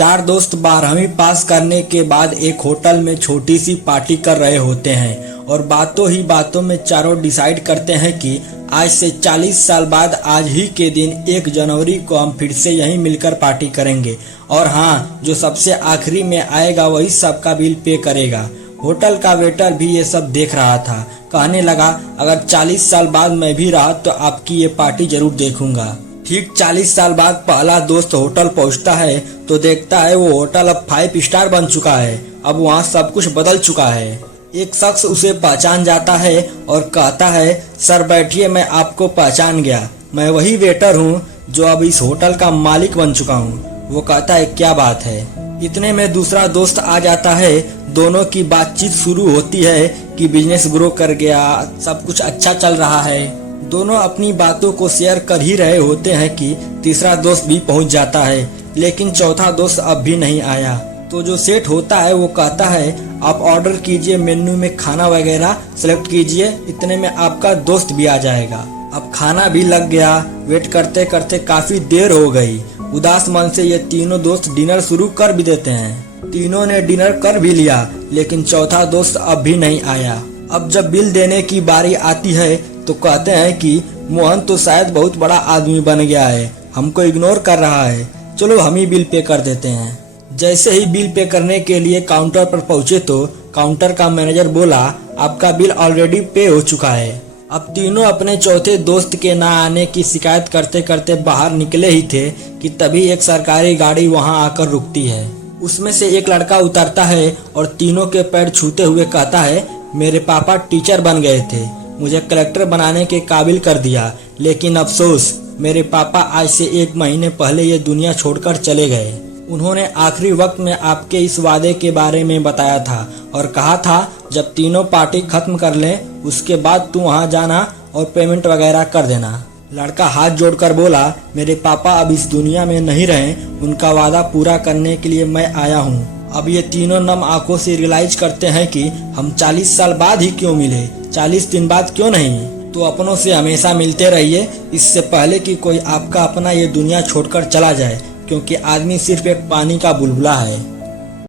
चार दोस्त 12वीं पास करने के बाद एक होटल में छोटी सी पार्टी कर रहे होते हैं और बातों ही बातों में चारों डिसाइड करते हैं कि आज से 40 साल बाद आज ही के दिन 1 जनवरी को हम फिर से यहीं मिलकर पार्टी करेंगे। और हाँ, जो सबसे आखिरी में आएगा वही सबका बिल पे करेगा। होटल का वेटर भी ये सब देख रहा था। कहने लगा, अगर 40 साल बाद मैं भी रहा तो आपकी ये पार्टी जरूर देखूंगा। ठीक 40 साल बाद पहला दोस्त होटल पहुंचता है तो देखता है वो होटल अब 5 स्टार बन चुका है। अब वहाँ सब कुछ बदल चुका है। एक शख्स उसे पहचान जाता है और कहता है, सर बैठिए, मैं आपको पहचान गया। मैं वही वेटर हूँ जो अब इस होटल का मालिक बन चुका हूँ। वो कहता है, क्या बात है। इतने में दूसरा दोस्त आ जाता है। दोनों की बातचीत शुरू होती है कि बिजनेस ग्रो कर गया, सब कुछ अच्छा चल रहा है। दोनों अपनी बातों को शेयर कर ही रहे होते हैं कि तीसरा दोस्त भी पहुंच जाता है, लेकिन चौथा दोस्त अब भी नहीं आया। तो जो सेठ होता है वो कहता है, आप ऑर्डर कीजिए, मेन्यू में खाना वगैरह सेलेक्ट कीजिए, इतने में आपका दोस्त भी आ जाएगा। अब खाना भी लग गया। वेट करते करते काफी देर हो गई। उदास मन से ये तीनों दोस्त डिनर शुरू कर भी देते हैं। तीनों ने डिनर कर भी लिया, लेकिन चौथा दोस्त अब भी नहीं आया। अब जब बिल देने की बारी आती है तो कहते हैं कि मोहन तो शायद बहुत बड़ा आदमी बन गया है, हमको इग्नोर कर रहा है, चलो हम ही बिल पे कर देते हैं। जैसे ही बिल पे करने के लिए काउंटर पर पहुंचे तो काउंटर का मैनेजर बोला, आपका बिल ऑलरेडी पे हो चुका है। अब तीनों अपने चौथे दोस्त के ना आने की शिकायत करते करते बाहर निकले ही थे कि तभी एक सरकारी गाड़ी वहां आकर रुकती है। उसमें से एक लड़का उतरता है और तीनों के पैर छूते हुए कहता है, मेरे पापा टीचर बन गए थे, मुझे कलेक्टर बनाने के काबिल कर दिया, लेकिन अफसोस मेरे पापा आज से 1 महीने पहले ये दुनिया छोड़कर चले गए। उन्होंने आखिरी वक्त में आपके इस वादे के बारे में बताया था और कहा था जब तीनों पार्टी खत्म कर लें उसके बाद तू वहां जाना और पेमेंट वगैरह कर देना। लड़का हाथ जोड़कर बोला, मेरे पापा अब इस दुनिया में नहीं रहे, उनका वादा पूरा करने के लिए मैं आया हूँ। अब ये तीनों नम आंखों से रियलाइज करते हैं कि हम 40 साल बाद ही क्यों मिले, 40 दिन बाद क्यों नहीं। तो अपनों से हमेशा मिलते रहिए, इससे पहले कि कोई आपका अपना ये दुनिया छोड़कर चला जाए, क्योंकि आदमी सिर्फ एक पानी का बुलबुला है।